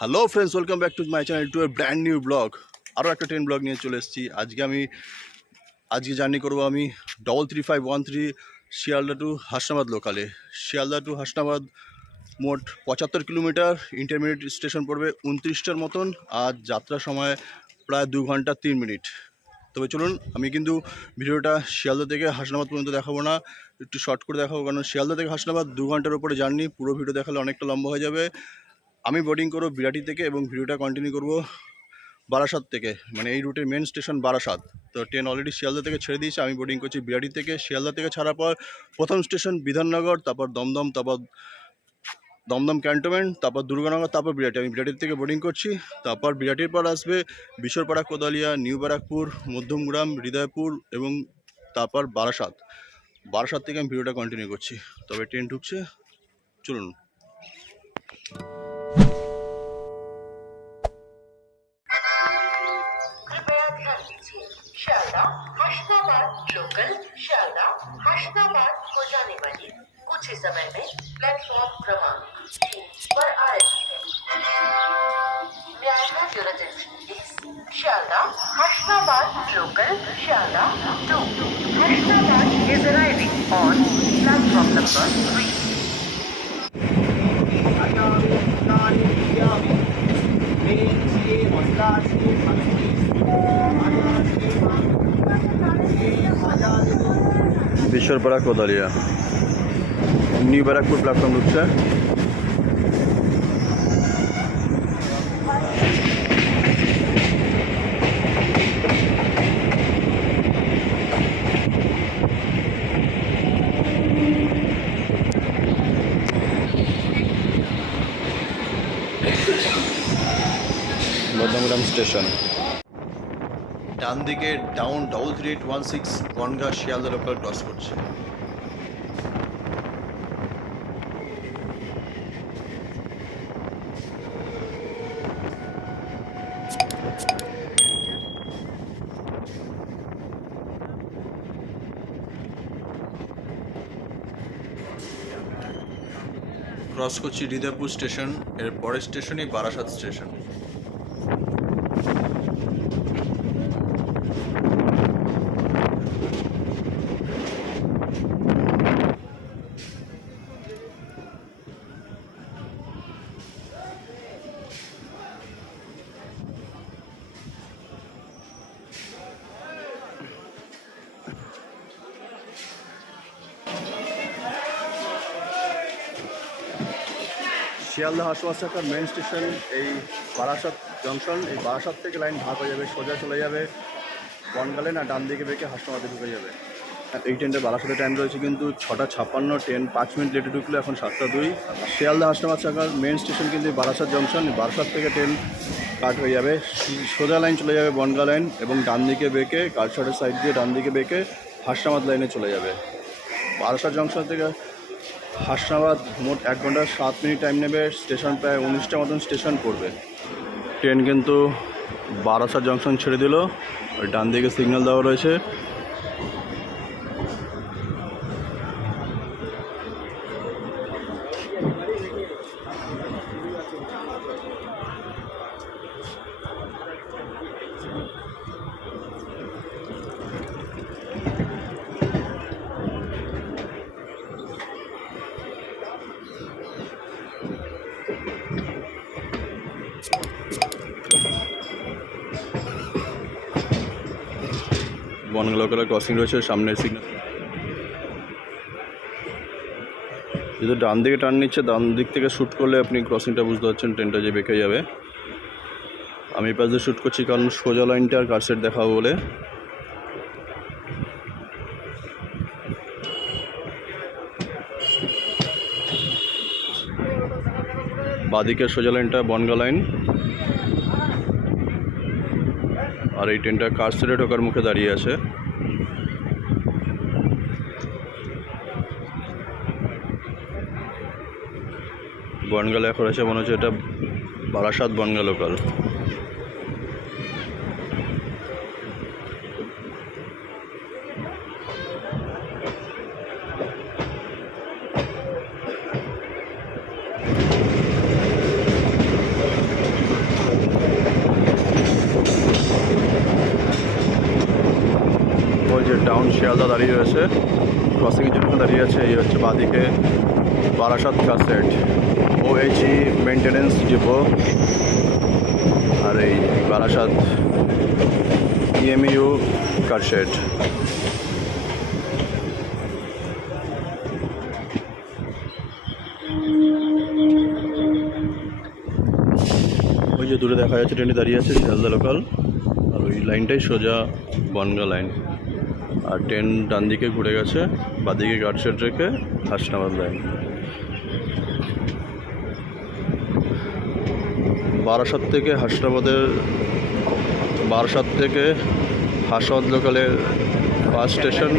Hello friends, welcome back to my channel to A brand new blog. আরও একটা train blog নিয়ে চলে এসেছি। আজকে জার্নি করবো আমি 33513 শিয়ালদা টু হাসনাবাদ লোকালে। শিয়ালদা টু হাসনাবাদ মোট 75 কিলোমিটার, ইন্টারমিডিয়েট স্টেশন পড়বে 29টার মতন, আর যাত্রার সময় প্রায় 2 ঘন্টা 3 মিনিট। তবে চলুন, আমি কিন্তু ভিডিওটা শিয়ালদা থেকে হাসনাবাদ পর্যন্ত দেখাবো না, একটু শর্ট করে দেখাবো, কারণ শিয়ালদা থেকে হাসনাবাদ 2 ঘন্টার উপরে জার্নি। পুরো ভিডিও দেখালে অনেকটা লম্বা হয়ে যাবে। আমি বোর্ডিং করবো বিরাটি থেকে এবং ভিডিওটা কন্টিনিউ করব বারাসাত থেকে, মানে এই রুটের মেন স্টেশন বারাসাত। তো ট্রেন অলরেডি শিয়ালদা থেকে ছেড়ে দিয়েছে, আমি বোর্ডিং করছি বিরাটি থেকে। শিয়ালদা থেকে ছাড়ার পর প্রথম স্টেশন বিধাননগর, তারপর দমদম, তারপর দমদম ক্যান্টনমেন্ট, তারপর দুর্গানগর, তারপর বিরাটি। আমি বিরাটির থেকে বোর্ডিং করছি। তারপর বিরাটির পর আসবে বিশরপাড়া, কোদালিয়া, নিউ ব্যারাকপুর, মধ্যমগ্রাম, হৃদয়পুর এবং তারপর বারাসাত থেকে আমি ভিডিওটা কন্টিনিউ করছি। তবে ট্রেন ঢুকছে, চলুন। शियालदा हाशनाबाद लोकल शियालदा हाशनाबाद को जाने वाली कुछ ही समय में प्लेटफॉर्म क्रमांक 3 पर आएगी। May I have your attention please? Shialda Hashnabad local Shialda to Hashnabad is arriving on platform number 3. Bisharpara, Kodalia, new Barrackpore platform ঢুকছে। মধ্যমগ্রাম স্টেশন। ডান দিকে down 3816 Bongaon Sealdah local cross করছে। ক্রস করছি হৃদয়পুর স্টেশন, এর পরের স্টেশনই বারাসাত স্টেশন। শিয়ালদা হাসপাতাল শাখার মেন স্টেশন এই বারাসাত জংশন। এই বারাসাত থেকে লাইন ভাগ হয়ে যাবে, সোজা চলে যাবে বনগাঁ, না ডান দিকে বেঁকে হাসপাতালে ঢুকে যাবে। এই ট্রেনটা বারাসাতে টাইম রয়েছে কিন্তু 6:56, ট্রেন 5 মিনিট লেটে ঢুকলো, এখন 7:02। শিয়ালদা হাসপাতাল শাখার মেন স্টেশন কিন্তু বারাসাত জংশন। বারাসাত থেকে ট্রেন কাট হয়ে যাবে, সোজা লাইন চলে যাবে বনগাঁ লাইন, এবং ডান দিকে বেঁকে কালসারের সাইড দিয়ে ডান দিকে বেঁকে হাসনাবাদ লাইনে চলে যাবে। বারাসাত জংশন থেকে হাসনাবাদ মোট 1 ঘন্টা 7 মিনিট টাইম নেবে। স্টেশন প্রায় 19টা মতন স্টেশন পড়বে। ট্রেন কিন্তু বারাসাত জংশন ছেড়ে দিল, ওই ডান দিকে সিগন্যাল দেওয়া রয়েছে। বনগাঁ লোকালের ক্রসিং রয়েছে, সামনের সিগন্যাল। যদি ডান দিকে টার্ন নিচ্ছে, ডান দিক থেকে শ্যুট করলে আপনি ক্রসিংটা বুঝতে পারছেন, ট্রেনটা যে বেঁকে যাবে। আমি এই পাশ দিয়ে শ্যুট করছি কারণ সোজা লাইনটা আর কারসেট দেখাবো বলে। বাদিকের সোজা লাইনটা বনগাঁ লাইন, আর এই ট্রেনটা কারসেটে ঢোকার মুখে দাঁড়িয়ে আছে। বনগাঁ লেখা রয়েছে, মনে হচ্ছে এটা বারাসাত বনগাঁ লোকাল। এখন শিয়ালদা দাঁড়িয়ে রয়েছে, ক্রসিংয়ের জন্য দাঁড়িয়ে আছে। এই হচ্ছে বাঁদিকে Barasat car shed, OHE maintenance depot, আর এই বারাসাত EMU কারশেড। ওই যে দূরে দেখা যাচ্ছে ট্রেনে দাঁড়িয়ে আছে শিয়ালদা লোকাল, আর ওই লাইনটাই সোজা বনগাঁ লাইন। আর ট্রেন ডান দিকে ঘুরে গেছে, বাঁদিকে কারশেড রেখে হাসনাবাদ লাইন। বারাসাত থেকে হাসনাবাদ লোকালের first station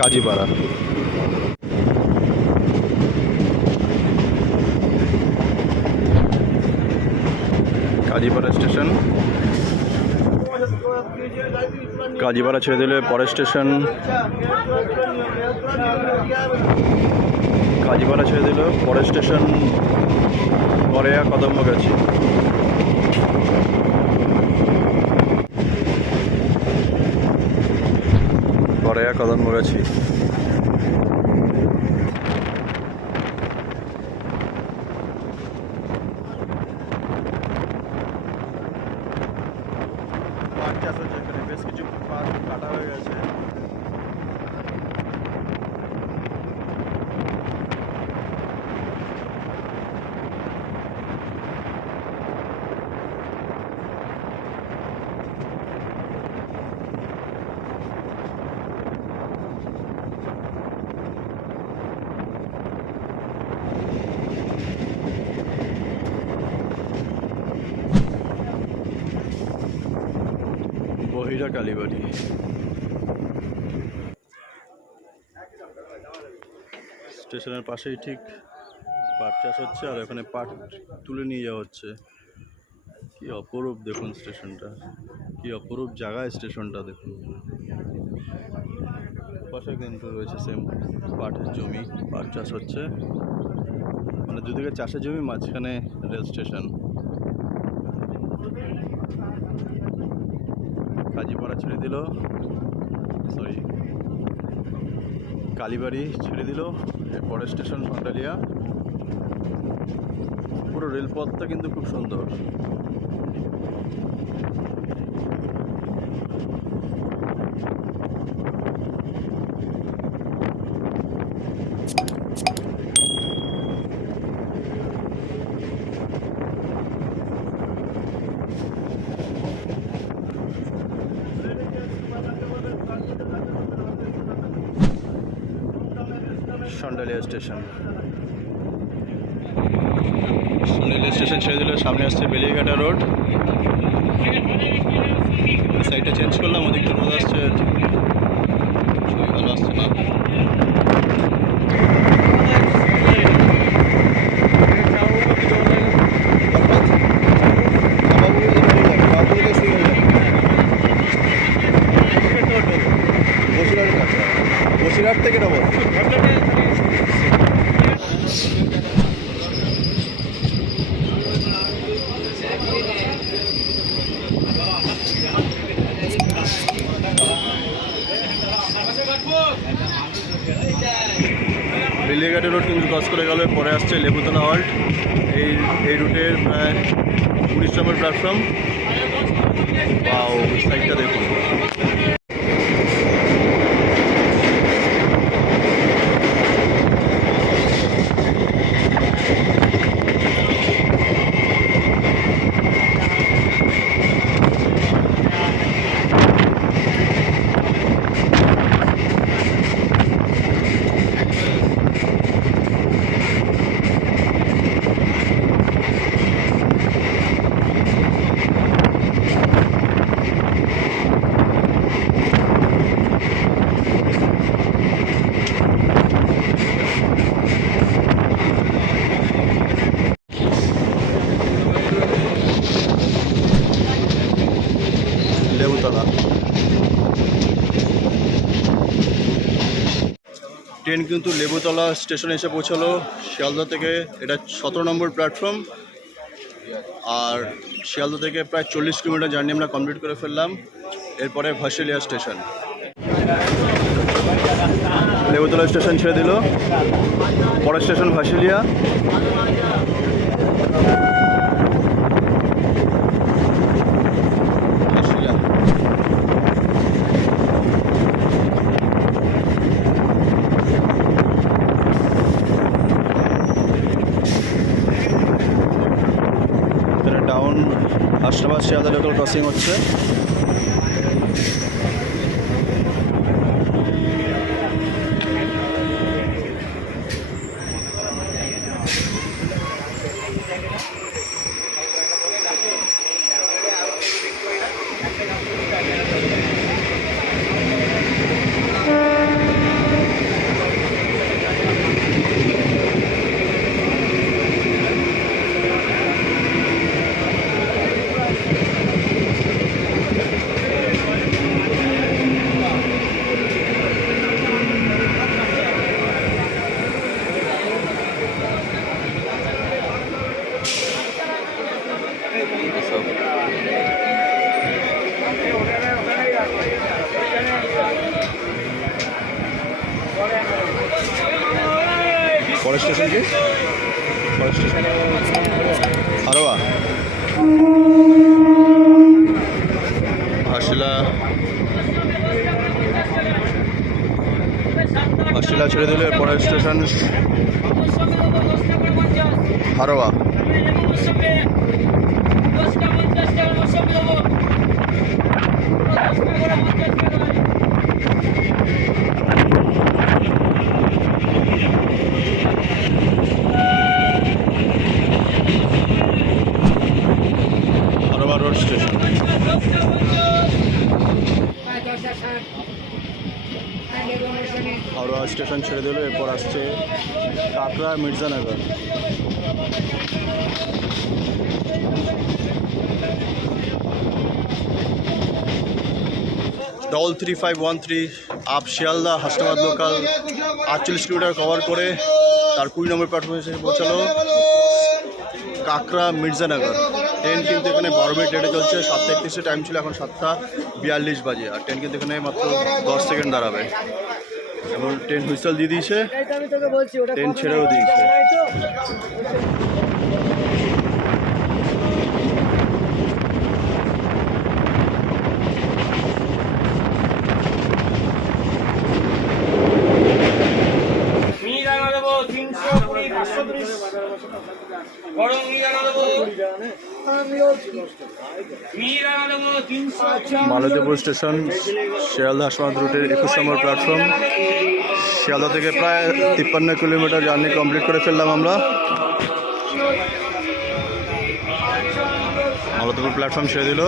Kazipara. Kazipara station, Kazipara ছেড়ে দিলে পরের স্টেশন, কাজীপাড়া ছেড়ে দিল পরের স্টেশন গড়েয়া কদমগাছি। গড়েয়া কদমগাছি। পাট চাষ হচ্ছে এখানে, বেশ কিছু পাট কাটা হয়ে গেছে। বহিরা কালীবাড়ি। স্টেশনের পাশেই ঠিক পাট চাষ হচ্ছে, আর এখানে পাট তুলে নিয়ে যাওয়া হচ্ছে। কি অপরূপ দেখুন স্টেশনটা, কি অপরূপ জায়গায় স্টেশনটা দেখুন। পাশে কিন্তু রয়েছে সেম পাটের জমি, পাট চাষ হচ্ছে, মানে দুদিকে চাষের জমি, মাঝখানে রেল স্টেশন। কাজীপাড়া ছেড়ে দিল, সরি কালীবাড়ি ছেড়ে দিল, পরের স্টেশন সন্ডালিয়া। পুরো রেলপথটা কিন্তু খুব সুন্দর। সন্ডালিয়া স্টেশন, সন্ডালিয়া স্টেশন ছেড়ে দিলে সামনে আসছে বেলিয়াঘাটা রোড। সাইডটা চেঞ্জ করলাম, ওদিকটা রোড আসছে, ভালো আসছে না। বসিরহাট থেকে ডবল। বেলিয়াঘাটা রোড কিন্তু ক্রস করে গেল, পরে আসছে লেবুতলা হল্ট। এই রুটের প্রায় 19 নম্বর প্ল্যাটফর্ম। বা ওই সাইডটা দেখুন, ট্রেন কিন্তু লেবুতলা স্টেশনে এসে পৌঁছালো শিয়ালদা থেকে। এটা 17 নম্বর প্ল্যাটফর্ম। আর শিয়ালদা থেকে প্রায় 40 কিলোমিটার জার্নি আমরা কমপ্লিট করে ফেললাম। এরপরে ভাসেলিয়া স্টেশন। লেবুতলা স্টেশন ছেড়ে দিল, পরের station Bhasilia. Down Hasnabad Sealdah local crossing হচ্ছে। পরের স্টেশন কি? পরের স্টেশন হারোয়া। হাসিলা ছেড়ে দিলে পরের station Haroa. Haroa road station. Howrah station ছেড়ে দিল, এরপর আসছে কাকড়া Mirzanagar. Double 3513 up Sealdah Hasnabad local 48 kilometre cover করে তার 20 নম্বর প্ল্যাটফর্মে এসে পৌঁছালো কাকড়া মির্জানগর। ট্রেন কিন্তু এখানে 12 মিনিট লেটে চলছে। 7:31 টাইম ছিল, এখন 7:42 বাজে। আর ট্রেন কিন্তু এখানে মাত্র 10 সেকেন্ড দাঁড়াবে। এবং ট্রেন হুইসেল দিয়ে দিয়েছে, ট্রেন ছেড়েও দিয়েছে। মালতীপুর স্টেশন শিয়ালদা হাসনাবাদ রুটের 21 নম্বর প্ল্যাটফর্ম। শিয়ালদা থেকে প্রায় 53 কিলোমিটার জার্নি কমপ্লিট করে ফেললাম আমরা। মালতীপুর প্ল্যাটফর্ম ছেড়ে দিল।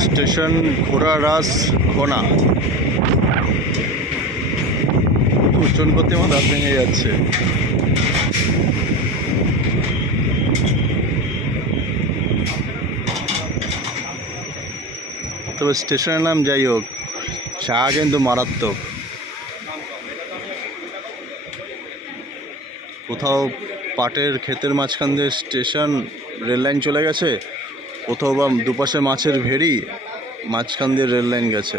স্টেশন ঘোড়ারাস ঘোনা। উচ্চারণ করতে আমার দাঁত ভেঙে যাচ্ছে। তবে স্টেশনের নাম যাই হোক, চা কিন্তু মারাত্মক। কোথাও পাটের ক্ষেতের মাঝখান দিয়ে স্টেশন রেল লাইন চলে গেছে, কোথাও বা দুপাশে মাছের ভেড়ি, মাঝখান দিয়ে রেল লাইন গেছে।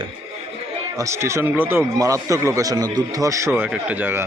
আর স্টেশনগুলো তো মারাত্মক লোকেশন, দুর্ধর্ষ এক একটা জায়গা।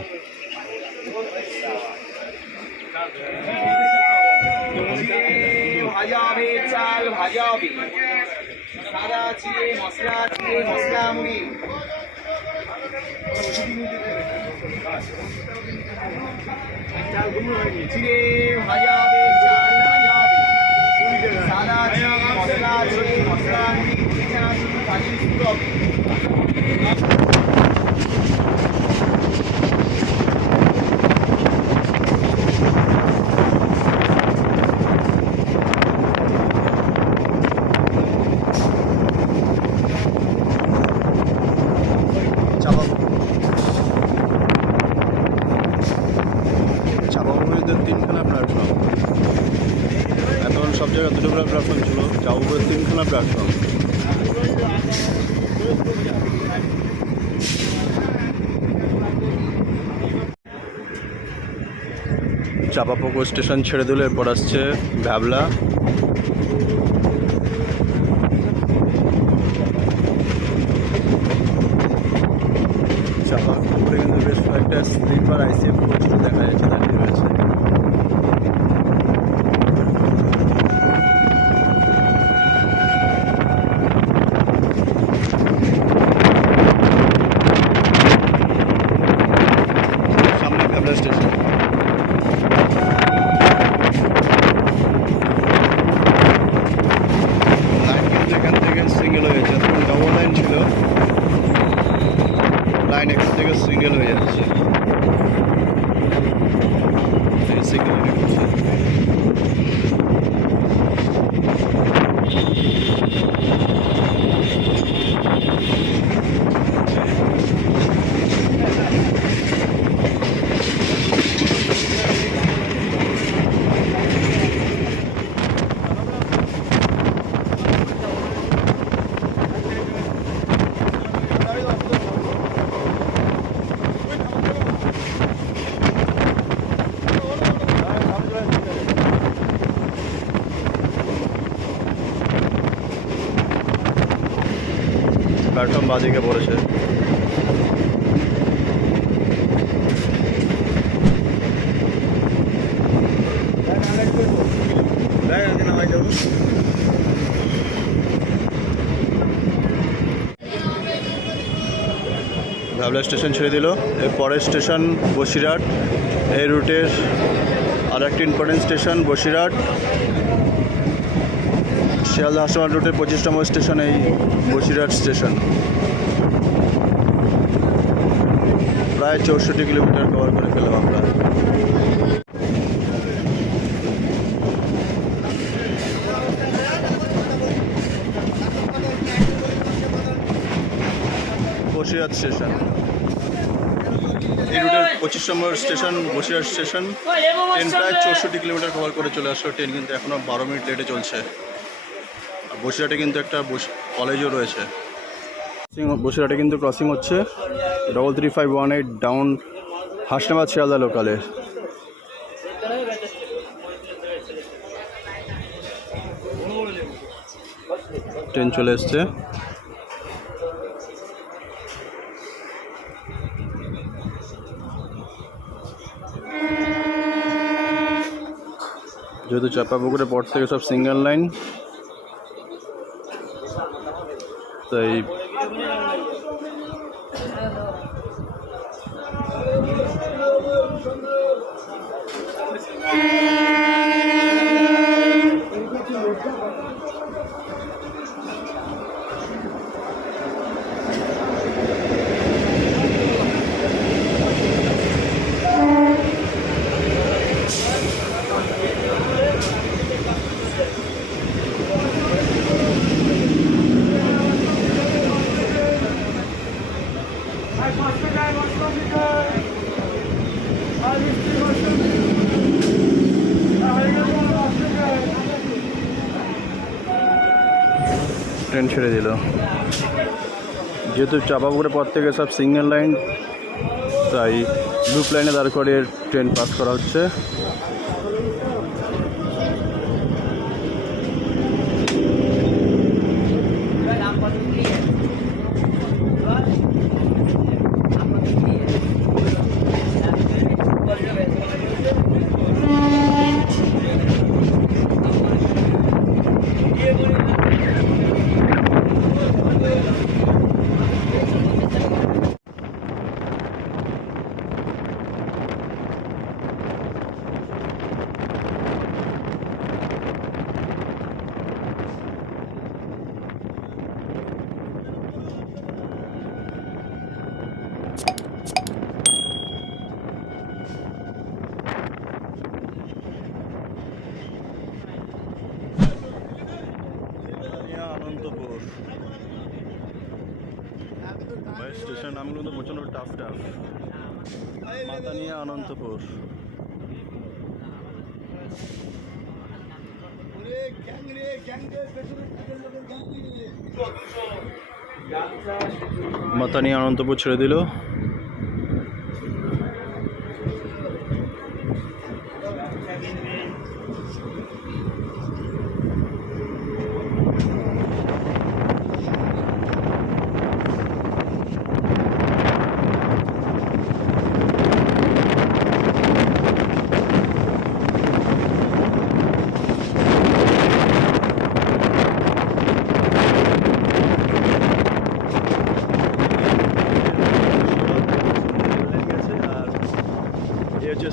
জায়গায় দুটো প্ল্যাটফর্ম ছিল, চাপাপুকুরে 3খানা প্ল্যাটফর্ম। চাপাপুকুর স্টেশন ছেড়ে দিলে এরপর আসছে ভ্যাবলা। চাপাপুকুরে কিন্তু বেশ কয়েকটা স্লিপার আইসিএফ কোচ দেখা যাচ্ছে দাঁড়িয়ে রয়েছে। সামনে ভ্যাবলা স্টেশন। লাইন কিন্তু এখান থেকে সিঙ্গেল হয়ে যাচ্ছে, তখন ডবল লাইন ছিল, লাইন এখান থেকে সিঙ্গেল হয়ে যাচ্ছে। সিঙ্গেল হয়ে যাচ্ছে। প্ল্যাটফর্ম বাদিকে পড়েছে। ভ্যাবলা স্টেশন ছেড়ে দিল, এর পরের স্টেশন বসিরহাট। এই রুটের আর একটি ইম্পর্টেন্ট স্টেশন বসিরহাট। শিয়ালদা হাসনাবাদ রুটের 25তম স্টেশন এই বসিরহাট স্টেশন। প্রায় 64 কিলোমিটার কভার করে ফেললাম আমরা। বসিরহাট স্টেশন, এই রুটের 25 নম্বর স্টেশন বসিরহাট স্টেশন। ট্রেন প্রায় 64 কিলোমিটার কভার করে চলে আসলো। ট্রেন কিন্তু এখনও 12 মিনিট লেটে চলছে। আর বসিরহাটে কিন্তু একটা কলেজও রয়েছে। বসিরহাটে কিন্তু ক্রসিং হচ্ছে 33518 ডাউন হাসনাবাদ শিয়ালদা লোকালে। ট্রেন চলে এসছে। যেহেতু চাপাপুকুরের পর থেকে সব সিঙ্গেল লাইন, তাই ট্রেন ছেড়ে দিল। যেহেতু চাপাপুকুরের পর থেকে সব সিঙ্গেল লাইন, তাই লুপ লাইনে দাঁড় করে ট্রেন পাস করা হচ্ছে। স্টেশন নামগুলো তো প্রচণ্ড টাফ। মাতানিয়া অনন্তপুর। মাতানি অনন্তপুর ছেড়ে দিল।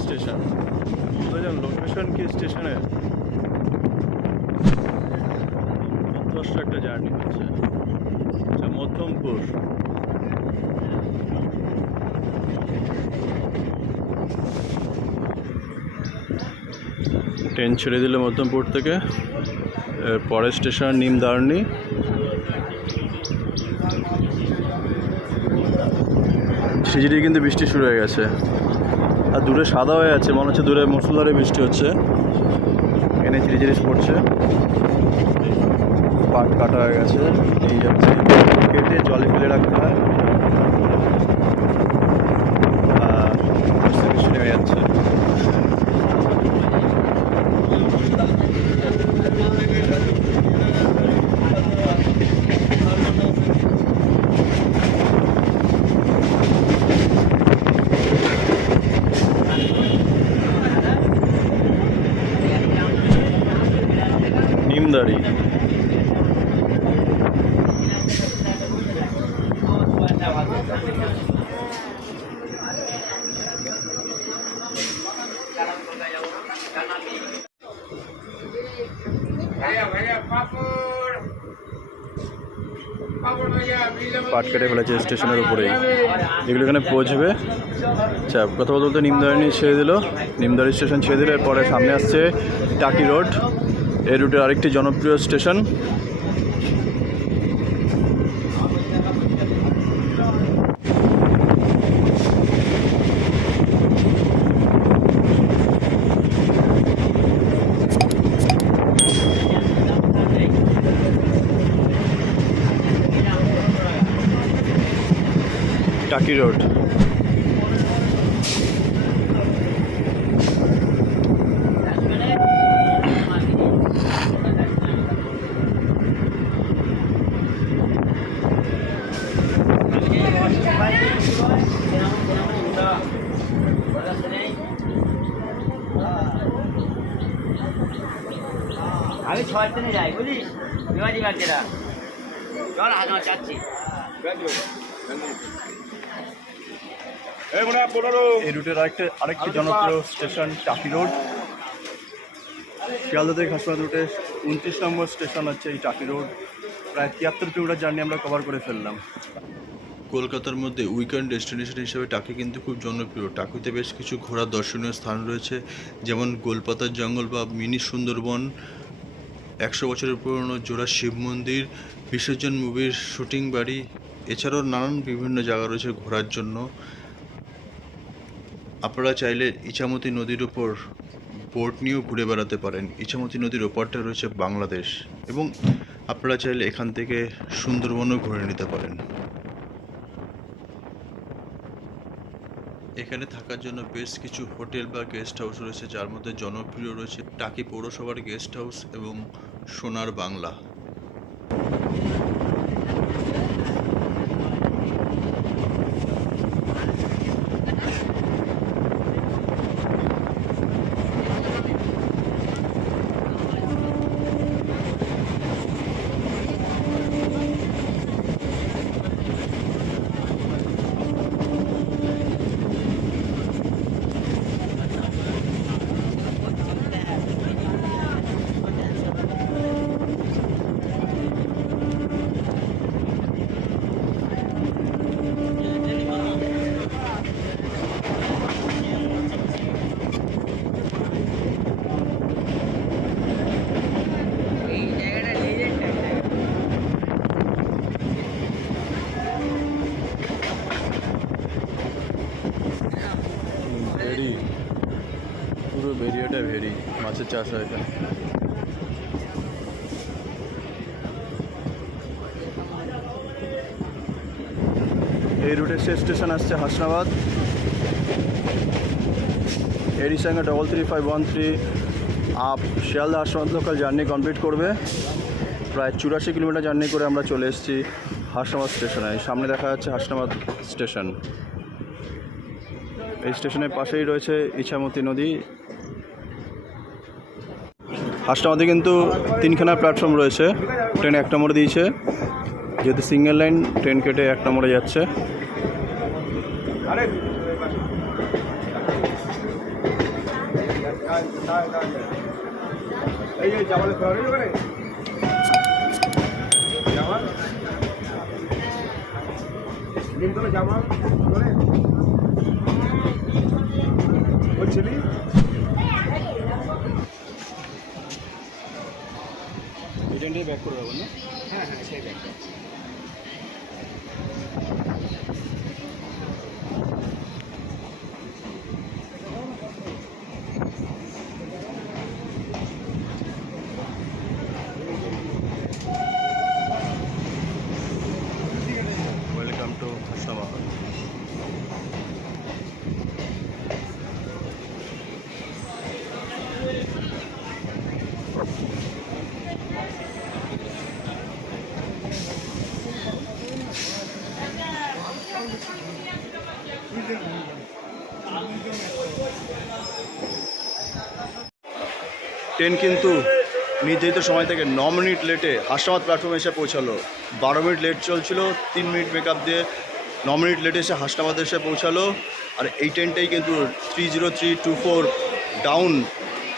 স্টেশন লোকেশন কি স্টেশনের যথেষ্ট একটা জার্নি হচ্ছে। মধ্যমপুর ট্রেন ছেড়ে দিল মধ্যমপুর থেকে। পরের স্টেশন নিমদারণী। ঝিরিঝিরি কিন্তু বৃষ্টি শুরু হয়ে গেছে, আর দূরে সাদা হয়ে আছে, মনে হচ্ছে দূরে মুষলধারে বৃষ্টি হচ্ছে। এখানে ঝিরিঝিরি পড়ছে, পাট কাটা হয়ে গেছে, এই যাচ্ছে কেটে জলে ফেলে রাখতে হয়, বৃষ্টি নেমে যাচ্ছে। নিমদারি পাট কেটে ফেলেছে স্টেশনের উপরেই, এগুলো এখানে পৌঁছবে। আচ্ছা, কথা বলতে নিমদারি ছেড়ে দিল, নিমদারি স্টেশন ছেড়ে দিলে পরে সামনে আসছে টাকি রোড, এই রুটের আরেকটি জনপ্রিয় স্টেশন। টাকি রোড আমি 6 দিনে যাই, বুঝিস? বিবাজি বাচ্চারা চল হাত চাচ্ছি। এই রুটের আরেকটি জনপ্রিয় স্টেশন টাকি রোড। শিয়ালদা থেকে হাসপাতাল রুটে 29 নম্বর স্টেশন হচ্ছে এই টাকি রোড। প্রায় 73 কিলোমিটার জার্নি আমরা কভার করে ফেললাম। কলকাতার মধ্যে উইকেন্ড ডেস্টিনেশন হিসেবে টাকি কিন্তু খুব জনপ্রিয়। টাকিতে বেশ কিছু ঘোরার দর্শনীয় স্থান রয়েছে, যেমন গোলপাতার জঙ্গল বা মিনি সুন্দরবন, 100 বছরের পুরনো জোড়া শিব মন্দির, বিসর্জন মুভির শুটিং বাড়ি, এছাড়াও নানান বিভিন্ন জায়গা রয়েছে ঘোরার জন্য। আপনারা চাইলে ইছামতি নদীর ওপর বোট নিয়েও ঘুরে বেড়াতে পারেন। ইছামতি নদীর ওপারটা রয়েছে বাংলাদেশ, এবং আপনারা চাইলে এখান থেকে সুন্দরবনও ঘুরে নিতে পারেন। এখানে থাকার জন্য বেশ কিছু হোটেল বা গেস্ট হাউস রয়েছে, যার মধ্যে জনপ্রিয় রয়েছে টাকি পৌরসভার গেস্ট হাউস এবং সোনার বাংলা। ভেরি, পুরো ভেরিয়াটা ভেরি, মাছের চাষ হয় এখানে। এই রুটের শেষ স্টেশন আসছে হাসনাবাদ। এরই সঙ্গে 33513 up Sealdah Hasnabad local journey complete করবে। প্রায় 84 কিলোমিটার জার্নি করে আমরা চলে এসেছি হাসনাবাদ স্টেশনে। সামনে দেখা যাচ্ছে হাসনাবাদ স্টেশন। এই স্টেশনের পাশেই রয়েছে ইছামতি নদী। হাসনাবাদে কিন্তু 3খানা প্ল্যাটফর্ম রয়েছে। ট্রেন 1 নম্বরে দিয়েছে, যেহেতু সিঙ্গেল লাইন ট্রেন কেটে 1 নম্বরে যাচ্ছে। ব্যাক করে দেবো না? হ্যাঁ হ্যাঁ সেই bag. Welcome to Hasnabad. Train কিন্তু নির্ধারিত সময় থেকে 9 মিনিট লেটে হাসনাবাদ প্ল্যাটফর্মে এসে পৌঁছালো। 12 মিনিট লেট চলছিল, 3 মিনিট মেকআপ দিয়ে 9 মিনিট লেটে এসে হাসনাবাদে এসে পৌঁছালো। আর এই ট্রেনটাই কিন্তু 30324 ডাউন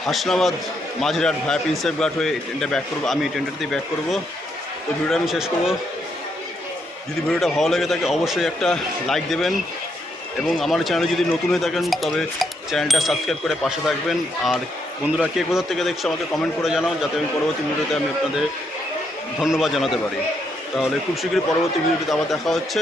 হাসনাবাদ মাঝেরহাট ভায়া প্রিন্সেপ ঘাট হয়ে এই ট্রেনটা ব্যাক করবো। আমি এই ট্রেনটাতেই ব্যাক করবো। তো ভিডিওটা আমি শেষ করবো। যদি ভিডিওটা ভালো লেগে থাকে অবশ্যই একটা লাইক দেবেন, এবং আমার চ্যানেলে যদি নতুন হয়ে থাকেন তবে চ্যানেলটা সাবস্ক্রাইব করে পাশে থাকবেন। আর বন্ধুরা কে কোথা থেকে দেখছো আমাকে কমেন্ট করে জানাও, যাতে আমি পরবর্তী ভিডিওতে আমি আপনাদের ধন্যবাদ জানাতে পারি। তাহলে খুব শীঘ্রই পরবর্তী ভিডিওতে আবার দেখা হচ্ছে।